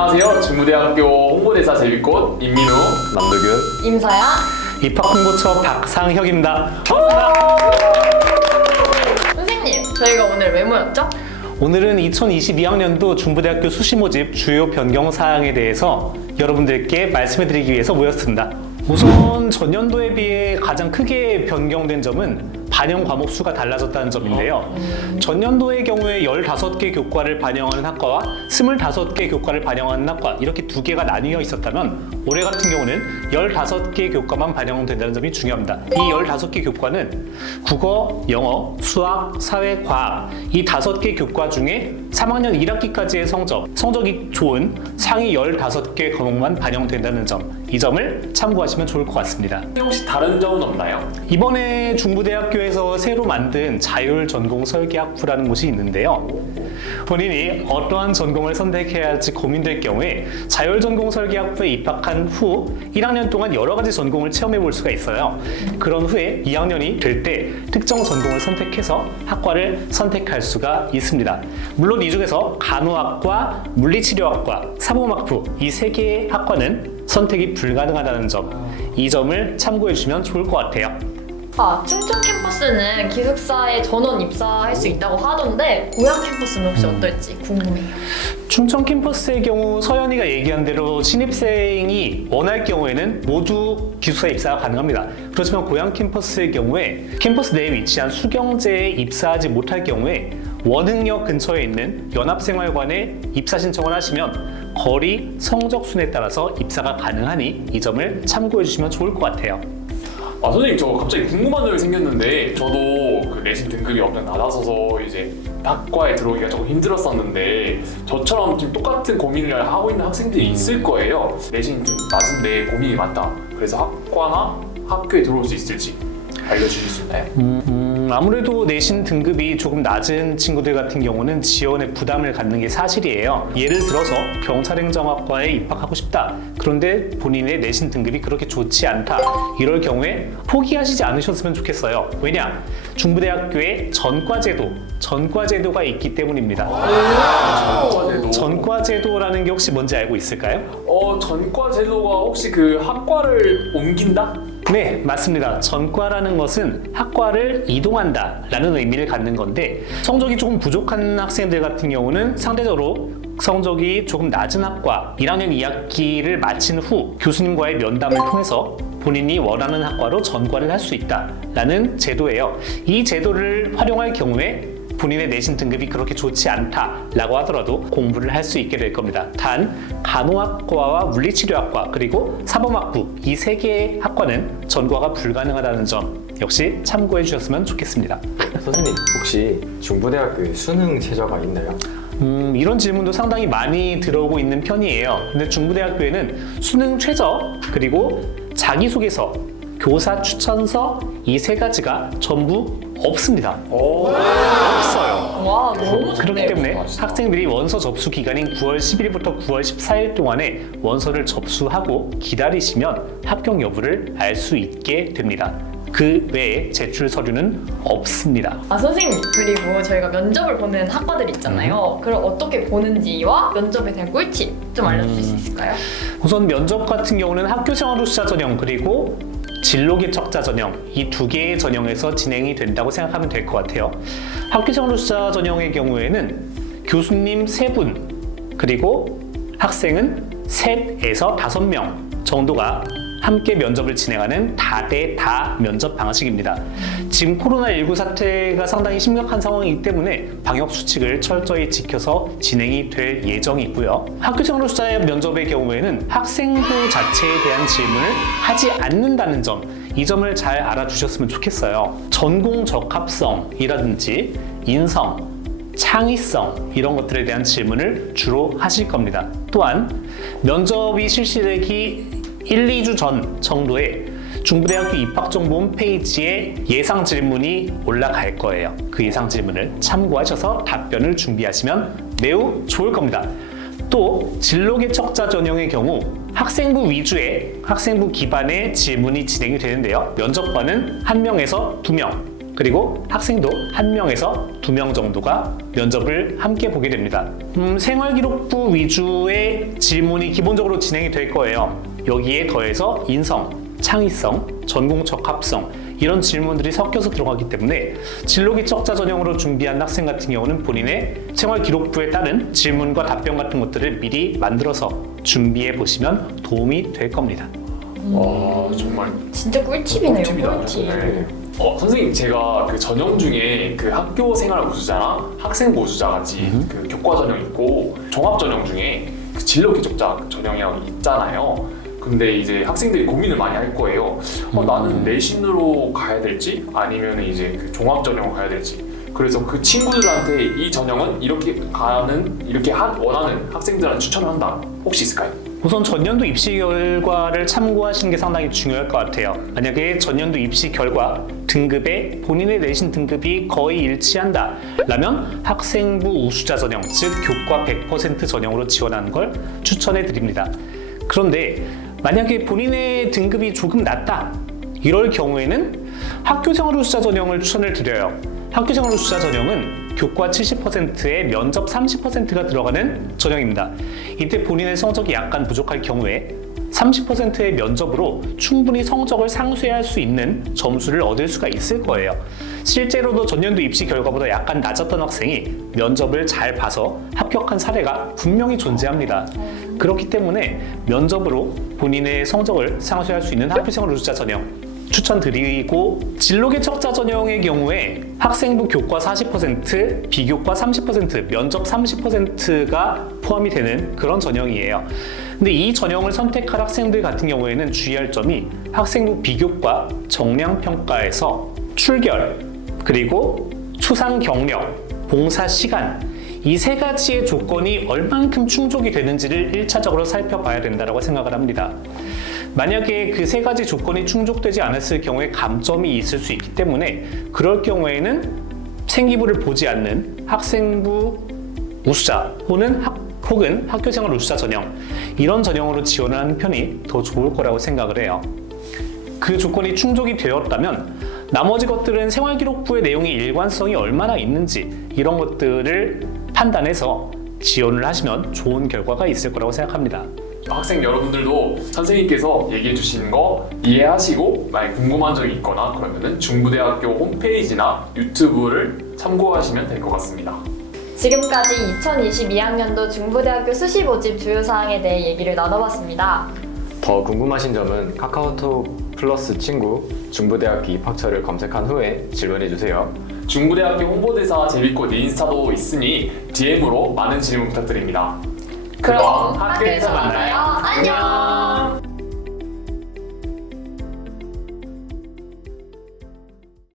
안녕하세요. 중부대학교 홍보대사 제비꽃 임민우, 남도균, 임서야. 입학홍보처 박상혁입니다. 선생님, 저희가 오늘 왜 모였죠? 오늘은 2022학년도 중부대학교 수시 모집 주요 변경 사항에 대해서 여러분들께 말씀해드리기 위해서 모였습니다. 우선 전년도에 비해 가장 크게 변경된 점은 반영 과목 수가 달라졌다는 점인데요. 전년도의 경우에 15개 교과를 반영하는 학과와 25개 교과를 반영하는 학과 이렇게 두 개가 나뉘어 있었다면 올해 같은 경우는 15개 교과만 반영된다는 점이 중요합니다. 이 15개 교과는 국어, 영어, 수학, 사회, 과학 이 5개 교과 중에 3학년 1학기까지의 성적이 좋은 상위 15개 과목만 반영된다는 점, 이 점을 참고하시면 좋을 것 같습니다. 혹시 다른 점은 없나요? 이번에 중부대학교에서 새로 만든 자율전공설계학부라는 곳이 있는데요. 본인이 어떠한 전공을 선택해야 할지 고민될 경우에 자율전공설계학부에 입학한 후 1학년 동안 여러 가지 전공을 체험해 볼 수가 있어요. 그런 후에 2학년이 될 때 특정 전공을 선택해서 학과를 선택할 수가 있습니다. 물론 이 중에서 간호학과, 물리치료학과, 사범학부 이 세 개의 학과는 선택이 불가능하다는 점, 이 점을 참고해 주시면 좋을 것 같아요. 충청 캠퍼스는 기숙사에 전원 입사할 수 있다고 하던데 고양 캠퍼스는 혹시 어떨지 궁금해요. 충청 캠퍼스의 경우 서연이가 얘기한 대로 신입생이 원할 경우에는 모두 기숙사 입사가 가능합니다. 그렇지만 고양 캠퍼스의 경우에 캠퍼스 내에 위치한 수경제에 입사하지 못할 경우에 원흥역 근처에 있는 연합생활관에 입사 신청을 하시면 거리, 성적 순에 따라서 입사가 가능하니 이 점을 참고해 주시면 좋을 것 같아요. 선생님, 저 갑자기 궁금한 점이 생겼는데, 저도 그 내신 등급이 엄청 낮아서서 이제 학과에 들어오기가 조금 힘들었었는데, 저처럼 지금 똑같은 고민을 하고 있는 학생들이 있을 거예요. 내신이 좀 낮은데 고민이 많다. 그래서 학과나 학교에 들어올 수 있을지 알려주실 수 있나요? 아무래도 내신 등급이 조금 낮은 친구들 같은 경우는 지원에 부담을 갖는 게 사실이에요. 예를 들어서 경찰행정학과에 입학하고 싶다. 그런데 본인의 내신 등급이 그렇게 좋지 않다. 이럴 경우에 포기하시지 않으셨으면 좋겠어요. 왜냐? 중부대학교에 전과제도가 있기 때문입니다. 전과제도라는 게 혹시 뭔지 알고 있을까요? 전과제도가 혹시 그 학과를 옮긴다? 네, 맞습니다. 전과라는 것은 학과를 이동한다 라는 의미를 갖는 건데, 성적이 조금 부족한 학생들 같은 경우는 상대적으로 성적이 조금 낮은 학과 1학년 2학기를 마친 후 교수님과의 면담을 통해서 본인이 원하는 학과로 전과를 할 수 있다 라는 제도예요. 이 제도를 활용할 경우에 본인의 내신 등급이 그렇게 좋지 않다라고 하더라도 공부를 할 수 있게 될 겁니다. 단 간호학과와 물리치료학과 그리고 사범학부 이 세 개의 학과는 전과가 불가능하다는 점 역시 참고해 주셨으면 좋겠습니다. 선생님 혹시 중부대학교에 수능 최저가 있나요? 이런 질문도 상당히 많이 들어오고 있는 편이에요. 근데 중부대학교에는 수능 최저 그리고 자기소개서, 교사 추천서 이 세 가지가 전부 없습니다. 없어요. 와, 너무 그렇기 좋네요. 때문에 학생들이 원서 접수 기간인 9월 10일부터 9월 14일 동안에 원서를 접수하고 기다리시면 합격 여부를 알 수 있게 됩니다. 그 외에 제출 서류는 없습니다. 선생님, 그리고 저희가 면접을 보는 학과들 있잖아요. 그럼 어떻게 보는지와 면접에 대한 꿀팁 좀 알려주실 수 있을까요? 우선 면접 같은 경우는 학교생활 후수자 전형 그리고 진로개척자 전형 이 두 개의 전형에서 진행이 된다고 생각하면 될 것 같아요. 학교생활 후수자 전형의 경우에는 교수님 3분 그리고 학생은 3에서 5명 정도가 함께 면접을 진행하는 다대다 면접 방식입니다. 지금 코로나19 사태가 상당히 심각한 상황이기 때문에 방역 수칙을 철저히 지켜서 진행이 될 예정이고요. 학교생활 후수자의 면접의 경우에는 학생부 자체에 대한 질문을 하지 않는다는 점, 이 점을 잘 알아주셨으면 좋겠어요. 전공 적합성이라든지 인성, 창의성 이런 것들에 대한 질문을 주로 하실 겁니다. 또한 면접이 실시되기 1, 2주 전 정도에 중부대학교 입학정보 홈페이지에 예상 질문이 올라갈 거예요. 그 예상 질문을 참고하셔서 답변을 준비하시면 매우 좋을 겁니다. 또 진로개척자 전형의 경우 학생부 위주의 학생부 기반의 질문이 진행이 되는데요. 면접관은 1명에서 2명 그리고 학생도 1명에서 2명 정도가 면접을 함께 보게 됩니다. 생활기록부 위주의 질문이 기본적으로 진행이 될 거예요. 여기에 더해서 인성, 창의성, 전공 적합성 이런 질문들이 섞여서 들어가기 때문에 진로기 척자 전형으로 준비한 학생 같은 경우는 본인의 생활기록부에 따른 질문과 답변 같은 것들을 미리 만들어서 준비해 보시면 도움이 될 겁니다. 와 정말 진짜 꿀팁이네요. 꿀팁이다. 꿀팁. 네. 선생님 제가 그 전형 중에 그 학교 생활 우수자나 학생 보수자 같이 그 교과 전형 있고 종합 전형 중에 그 진로 기적자 전형이라고 있잖아요. 근데 이제 학생들이 고민을 많이 할 거예요. 나는 내신으로 가야 될지 아니면 이제 그 종합 전형으로 가야 될지. 그래서 그 친구들한테 이 전형은 이렇게 원하는 학생들한테 추천을 한다. 혹시 있을까요? 우선 전년도 입시 결과를 참고하시는 게 상당히 중요할 것 같아요. 만약에 전년도 입시 결과 등급에 본인의 내신 등급이 거의 일치한다 라면 학생부 우수자 전형, 즉 교과 100% 전형으로 지원하는 걸 추천해 드립니다. 그런데 만약에 본인의 등급이 조금 낮다 이럴 경우에는 학교생활 우수자 전형을 추천을 드려요. 학교생활 우수자 전형은 교과 70%에 면접 30%가 들어가는 전형입니다. 이때 본인의 성적이 약간 부족할 경우에 30%의 면접으로 충분히 성적을 상쇄할 수 있는 점수를 얻을 수가 있을 거예요. 실제로도 전년도 입시 결과보다 약간 낮았던 학생이 면접을 잘 봐서 합격한 사례가 분명히 존재합니다. 그렇기 때문에 면접으로 본인의 성적을 상쇄할 수 있는 학교생활 우수자 전형 추천드리고, 진로계 척자 전형의 경우에 학생부 교과 40%, 비교과 30%, 면접 30%가 포함이 되는 그런 전형이에요. 근데 이 전형을 선택할 학생들 같은 경우에는 주의할 점이 학생부 비교과 정량평가에서 출결, 그리고 추상 경력, 봉사 시간 이 세 가지의 조건이 얼만큼 충족이 되는지를 1차적으로 살펴봐야 된다고 생각을 합니다. 만약에 그 세 가지 조건이 충족되지 않았을 경우에 감점이 있을 수 있기 때문에 그럴 경우에는 생기부를 보지 않는 학생부 우수자 혹은 학교생활 우수자 전형 이런 전형으로 지원을 하는 편이 더 좋을 거라고 생각을 해요. 그 조건이 충족이 되었다면 나머지 것들은 생활기록부의 내용의 일관성이 얼마나 있는지 이런 것들을 판단해서 지원을 하시면 좋은 결과가 있을 거라고 생각합니다. 학생 여러분들도 선생님께서 얘기해 주신 거 이해하시고 만약 궁금한 점이 있거나 그러면은 중부대학교 홈페이지나 유튜브를 참고하시면 될 것 같습니다. 지금까지 2022학년도 중부대학교 수시 모집 주요 사항에 대해 얘기를 나눠봤습니다. 더 궁금하신 점은 카카오톡 플러스 친구 중부대학교 입학처를 검색한 후에 질문해주세요. 중부대학교 홍보대사 제비꽃 인스타도 있으니 DM으로 많은 질문 부탁드립니다. 그럼 학교에서 만나요. 안녕.